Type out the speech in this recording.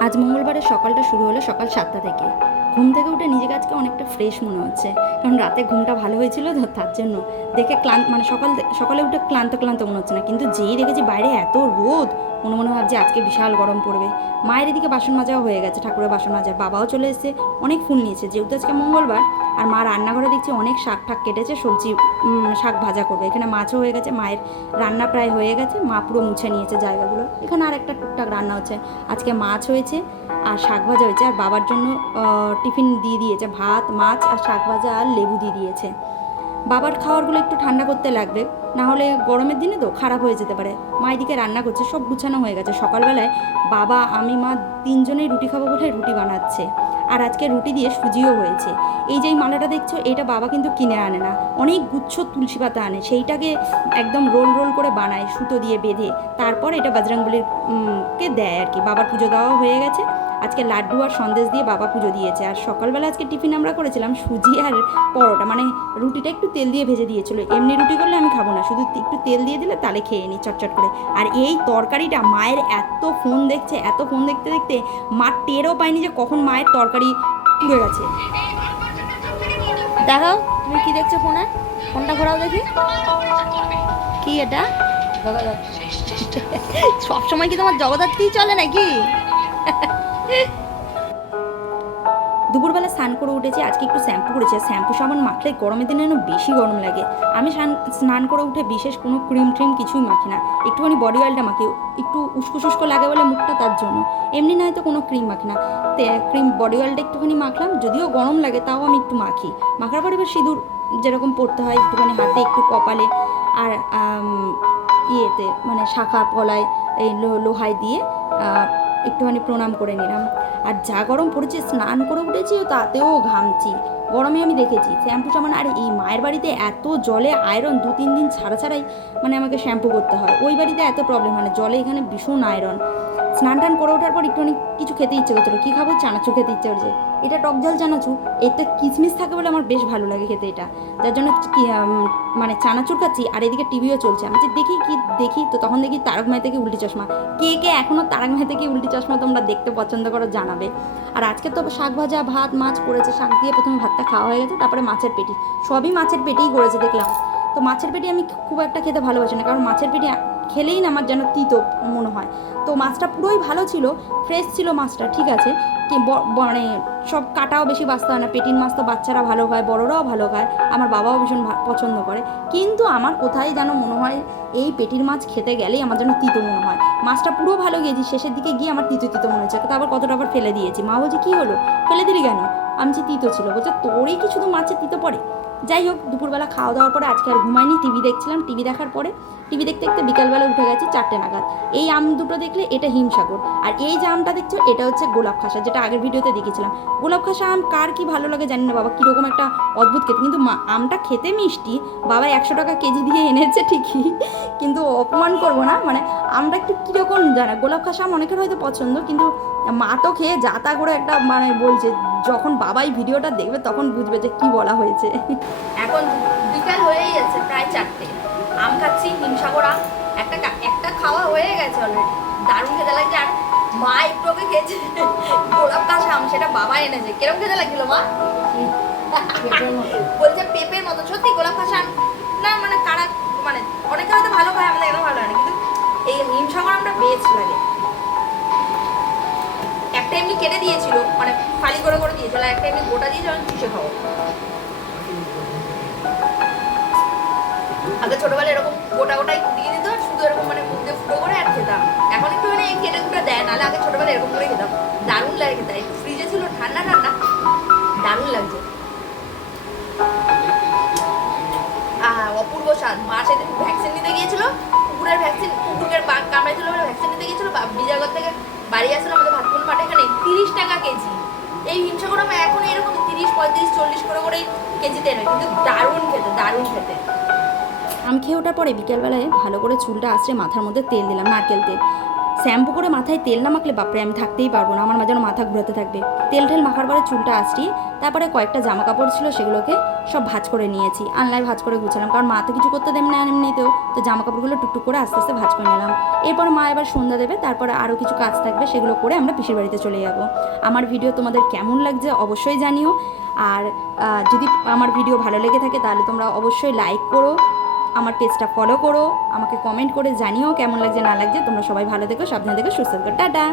আজ মঙ্গলবারের সকালটা শুরু হলো সকাল সাতটা থেকে। ঘুম থেকে উঠে নিজেকে আজকে অনেকটা ফ্রেশ মনে হচ্ছে। কারণ রাতে ঘুমটা ভালো হয়েছিল তো তার জন্য। দেখে ক্লান্ত মানে সকাল সকালে উঠে ক্লান্ত ক্লান্ত মনে হচ্ছে না। কিন্তু যেই দেখেছি বাইরে এত রোদ, মনে মনে ভাবছি আজকে বিশাল গরম পড়বে। মায়ের এদিকে বাসন মাজাও হয়ে গেছে, ঠাকুরের বাসন মাজা। বাবাও চলে এসেছে, অনেক ফুল নিয়েছে। যেহেতু আজকে মঙ্গলবার, আর মা রান্নাঘরে দেখছি অনেক শাক ঠাক কেটেছে, সবজি শাক ভাজা করবে। এখানে মাছও হয়ে গেছে, মায়ের রান্না প্রায় হয়ে গেছে। মা পুরো মুছে নিয়েছে জায়গাগুলো। এখানে আর একটা টুকটাক রান্না হচ্ছে। আজকে মাছ হয়েছে, আর শাক ভাজা হয়েছে। আর বাবার জন্য টিফিন দিয়ে দিয়েছে, ভাত, মাছ আর শাক ভাজা আর লেবু দিয়ে দিয়েছে। বাবার খাওয়ারগুলো একটু ঠান্ডা করতে লাগবে। না হলে গরমের দিনে তো খারাপ হয়ে যেতে পারে। মা এদিকে রান্না করছে, সব গুছানো হয়ে গেছে। সকালবেলায় বাবা, আমি, মা তিনজনেই রুটি খাব বলে রুটি বানাচ্ছে। আর আজকে রুটি দিয়ে সুজিও হয়েছে। এই যে মালাটা দেখছ, এটা বাবা কিন্তু কিনে আনে না। অনেক গুচ্ছ তুলসী পাতা আনে। সেইটাকে একদম রোল রোল করে বানায়, সুতো দিয়ে বেঁধে। তারপর এটা বজরংবলির কে দেয় আর কি। বাবার পুজো দেওয়া হয়ে গেছে। আজকে লাড্ডু আর সন্দেশ দিয়ে বাবা পুজো দিয়েছে। আর সকালবেলা আজকে টিফিন আমরা করেছিলাম সুজি আর পরোটা। মানে রুটিটা একটু তেল দিয়ে ভেজে দিয়েছিল। এমনি রুটি করলে আমি খাব না। শুধু একটু তেল দিয়ে দিলে তালে খেয়ে নিই চটচট করে। আর এই তরকারিটা মায়ের এত ফোন দেখছে এত ফোন দেখতে দেখতে মা টেরও পায়নি যে কখন মায়ের তরকারি পুড়ে গেছে। দেখাও তুমি কি দেখছ ফোনে? ফোনটা ঘোরাও দেখি। কি এটা? সব সময় কি তোমার জগদ্ধাত্রী চলে নাকি? দুপুরবেলা স্নান করে উঠেছি, আজকে একটু শ্যাম্পু করেছি। শ্যাম্পু সাবান মাখলে গরমের দিনে যেন বেশি গরম লাগে। আমি স্নান- করে উঠে বিশেষ কোনো ক্রিম ট্রিম কিছুই মাখি না। একটুখানি বডি অয়েলটা মাখি, একটু উস্কো শুষ্কো লাগে বলে মুখটা তার জন্য। এমনি নয় তো কোনো ক্রিম মাখি না। ক্রিম, বডি অয়েলটা একটুখানি মাখলাম, যদিও গরম লাগে তাও আমি একটু মাখি। মাখার পরে এবার সিঁদুর যেরকম পড়তে হয়, একটুখানি হাতে, একটু কপালে আর ইয়েতে মানে শাখা, পলায়, এই লোহায় দিয়ে একটুখানি প্রণাম করে নিলাম। আর যা গরম পড়েছে, স্নান করে উঠেছি তাতেও ঘামছি। গরমে আমি দেখেছি, শ্যাম্পু সাবান, আর এই মায়ের বাড়িতে এত জলে আয়রন দু তিন দিন ছাড়া ছাড়াই মানে আমাকে শ্যাম্পু করতে হয়। ওই বাড়িতে এত প্রবলেম হয় না, জলে এখানে ভীষণ আয়রন। স্নান টান করে ওঠার পর একটুখানি কিছু খেতে ইচ্ছে করছিল। কী খাব? চানাচুর খেতে ইচ্ছে করছে। এটা টক ঝাল চানাচুর। এতে কিশমিশ থাকে বলে আমার বেশ ভালো লাগে খেতে এটা। যার জন্য মানে চানাচুর খাচ্ছি আর এদিকে টিভিও চলছে। আমি যে দেখি কি দেখি, তো তখন দেখি তারক মেহতা কি উল্টি চশমা। কে কে এখনও তারক মেহতা কি উল্টি চশমা তোমরা দেখতে পছন্দ করো জানাবে। আর আজকে তো শাক ভাজা, ভাত, মাছ করেছে শাক দিয়ে প্রথমে ভাতটা খাওয়া হয়ে গেছে, তারপরে মাছের পেটি। সবই মাছের পেটিই করেছে, দেখলাম। তো মাছের পেটি আমি খুব একটা খেতে ভালোবাসি না, কারণ মাছের পেটি খেলেই না আমার যেন তিতো মনে হয়। তো মাছটা পুরোই ভালো ছিল ফ্রেশ ছিল মাছটা, ঠিক আছে? মানে সব কাটাও বেশি বাঁচতে হয় না, পেটির মাছ তো বাচ্চারা ভালো খায়, বড়রাও ভালো খায়, আমার বাবাও ভীষণ পছন্দ করে। কিন্তু আমার কোথায় যেন মনে হয় এই পেটির মাছ খেতে গেলেই আমার যেন তিতো মনে হয়। মাছটা পুরো ভালো গিয়েছি, শেষের দিকে গিয়ে আমার তিতো তিতো মনে হচ্ছে তারপর কতটা আবার ফেলে দিয়েছি? মা বলছে, কী হলো? ফেলে দিলি কেন? আমি যে তিতো ছিল। বলছে, তোরই কি শুধু মাছের তিতো পড়ে? যাই হোক, দুপুরবেলা খাওয়া দাওয়ার পরে আজকে আর ঘুমাইনি, টিভি দেখছিলাম, টিভি দেখার পরে টিভি দেখতে দেখতে বিকালবেলা উঠে গেছি চারটে নাগাদ। এই আম দুটো দেখলে এটা হিমসাগর। আর এই যে আমটা দেখছ, এটা হচ্ছে গোলাপ খাসা, যেটা আগের ভিডিওতে দেখেছিলাম গোলাপ খাসা আম কার কি ভালো লাগে জানি না বাবা, কীরকম একটা অদ্ভুত খেতে। কিন্তু আমটা খেতে মিষ্টি, বাবা একশো টাকা কেজি দিয়ে এনেছে ঠিকই, কিন্তু অপমান করব না। মানে আমটা একটু কীরকম জানা, গোলাপ খাসা আম অনেকের হয়তো পছন্দ, কিন্তু মা তো খেয়ে যাতা করে একটা মানে বলছে যখন বাবাই ভিডিওটা দেখবে তখন বুঝবে যে কি বলা হয়েছে। এখন বিকাল হয়েই যাচ্ছে প্রায় চারটে। আম খাচ্ছি হিমসাগর আম একটা একটা খাওয়া হয়ে গেছে অলরেডি দারুণ খেতে লাগছে আর মা একটু ওকে খেয়েছে গোলাপ কাঁচা আম সেটা বাবা এনেছে। কীরকম খেতে লাগছিল মা? বলছে পেঁপের মতো সত্যি গোলাপ কাঁচা আম। না মানে কারা মানে অনেকে হয়তো ভালো খায় আমাদের এরকম ভালো হয় না কিন্তু এই হিমসাগর আমরা বেস্ট লাগে। একটা এমনি কেটে দিয়েছিল মানে ফালি করে করে দিয়েছিল আর একটা এমনি গোটা দিয়েছিল আমি চুষে খাব। আগে ছোটবেলায় এরকম গোটা গোটাই দিয়ে দিত, শুধু এরকম মানে মুখ দিয়ে ফুটো করে আর খেতাম। এখন একটু মানে কেটে কুটে দেয়, নাহলে আগে ছোটবেলায় এরকম করে খেতাম। দারুণ লাগে খেতে ফ্রিজে ছিল ঠান্ডা ঠান্ডা, দারুণ লাগছে অপূর্ব স্বাদ। মা সেদিন ভ্যাকসিন নিতে গিয়েছিল, কুকুরের ভ্যাকসিন কুকুরের কামড়াইছিল বলে ভ্যাকসিন নিতে গিয়েছিল বিজয়গড় থেকে বাড়ি আসলো পঁয়ত্রিশ, চল্লিশ করে করে কেজিতে নেয় কিন্তু দারুণ খেতে দারুণ খেতে। আম খেয়ে ওঠার পরে বিকেলবেলায় ভালো করে চুলটা আসছে মাথার মধ্যে তেল দিলাম নারকেল তেল। শ্যাম্পু করে মাথায় তেল না মাখলে বাপরে, আমি থাকতেই পারব না। আমার যেন মাথা ঘুরাতে থাকবে। তেল ঠেল মাখার পরে চুলটা আসছি তারপরে কয়েকটা জামা কাপড় ছিল সেগুলোকে সব ভাজ করে নিয়েছি। আনলায় ভাজ করে গুছালাম, কারণ মা তো কিছু করতে দেবে না এমনিতেও। তো জামা কাপড়গুলো টুকটুক করে আস্তে আস্তে ভাজ করে নিলাম। এরপর মা এবার সন্ধ্যা দেবে, তারপরে আরও কিছু কাজ থাকবে, সেগুলো করে আমরা পিসির বাড়িতে চলে যাব। আমার ভিডিও তোমাদের কেমন লাগছে অবশ্যই জানিও। আর যদি আমার ভিডিও ভালো লেগে থাকে, তাহলে তোমরা অবশ্যই লাইক করো। আমার পেজটা ফলো করো, আমাকে কমেন্ট করে জানিও কেমন লাগছে, না লাগছে, তোমরা সবাই ভালো থেকো, সাবধানে থেকো, সুস্থ থেকো, টাটা।